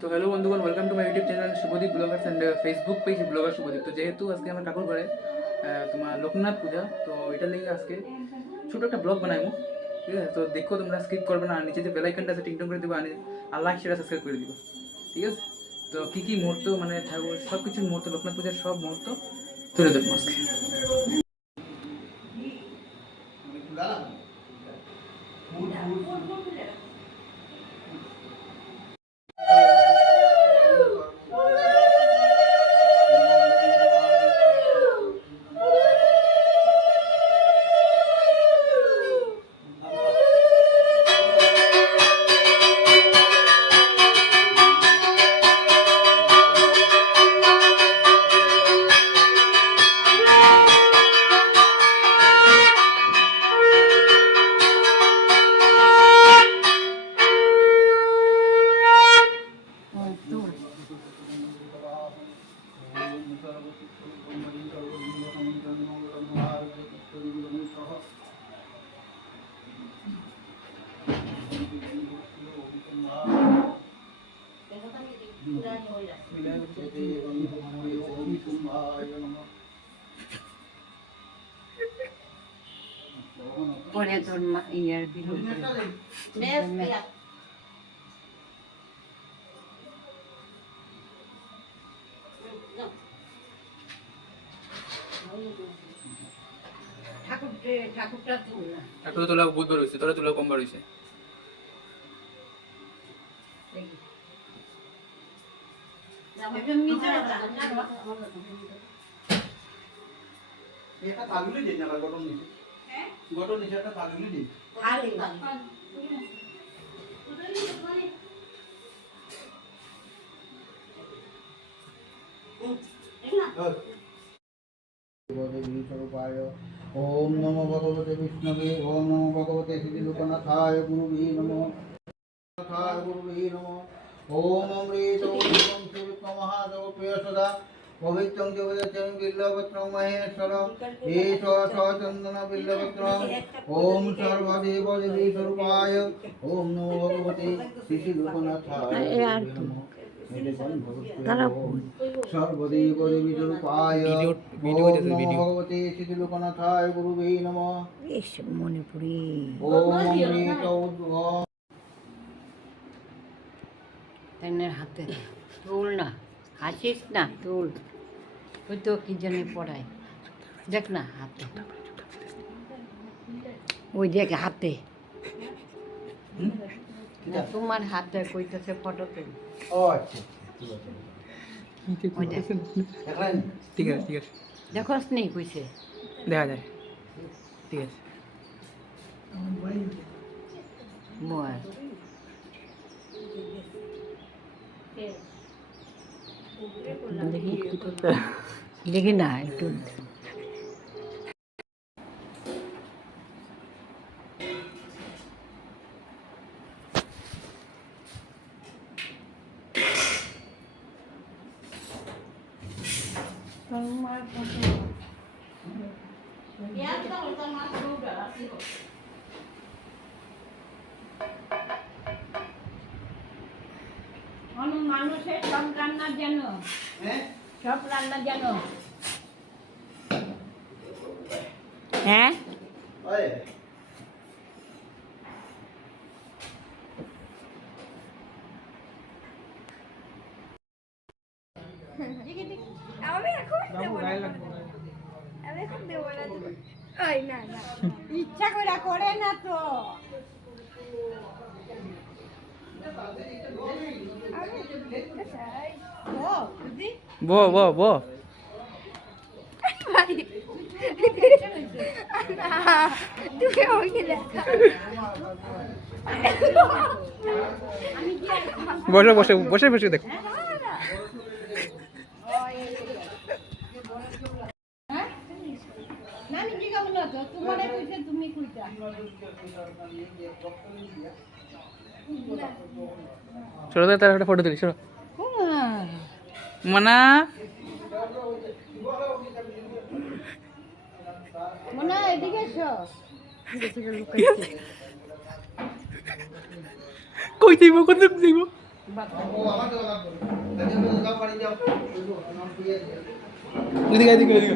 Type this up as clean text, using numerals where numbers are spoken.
তো হ্যালো বন্ধুগণ, welcome to my YouTube channel Shubhadeep bloggers and Facebook page blogger Shubhadeep. তো যেহেতু আজকে আমার কাকুর ঘরে তোমার লোকনাথ পূজা, তো এটার লেগে আজকে ছোটো একটা ব্লগ বানাইবো, ঠিক আছে? তো দেখো, তোমরা স্কিপ করবে না, আর নিচে যে বেল আইকনটা আছে টিংটং করে দেবো, আর লাইক শেয়ার সাবস্ক্রাইব করে দিবো, ঠিক আছে? তো কী কী মুহূর্ত মানে ঠাকুর সব কিছুর মুহূর্ত, লোকনাথ পূজার সব মুহূর্ত তুলে দেবো আজকে। পরে তোর ইয়ার ভিডিও ঠাকুর তোলা বুধবার হয়েছে, তোরা তোলা কমবার হয়েছে। এটা তালুলি দিন না গঠন নিচে, হ্যাঁ গঠন নিচে একটা তালুলি দিন খালি ओम नमो भगवते विष्णवे ओम नमो भगवते श्रीलोकनाथाय गुरुवे नमो नाथाय गुरुवे नमो ओम अमृत ओम महादेव सदा पवित्रं देवदत्तं बिल्लपत्रं महेश्वरम् ईश चन्दन बिल्लपत्रम् ओम सर्वदेव देवी स्वरूपाय ओम नमो भगवते श्रीलोकनाथाय नमो सर्वदेव देवी स्वरूपाय ओम नमो भगवते श्रीलोकनाथाय गुरुवे नमः মণিপুরি ओम अमृत ओम তেনের হাতে তুল না, হাসিস না, তুল। ওই তো কি জানি পড়ায়, দেখ না হাতে, ওই দেখ হাতে, না তোমার হাতে কইতেছে ফটো তুল। ও আচ্ছা ওই দেখ, ঠিক আছে ঠিক আছে, দেখোস নেই কইছে, দেখা যায়, ঠিক আছে। মোয়ার দেখি না একটু মানুষের সব রান্না জানো, সব রান্না জানো, হ্যাঁ ইচ্ছা করে করে না তো। বো বো বো বসে বসে বসে বসে দেখো। ছোট তার একটা ফটো তুলি, ছোট মানা মনা এদিকে এসো। কই যাইব, কত যাইব? ও আমার তো লাগবে যাও বাড়ি যাও নাম দিয়ে এদিকে এদিকে এদিকে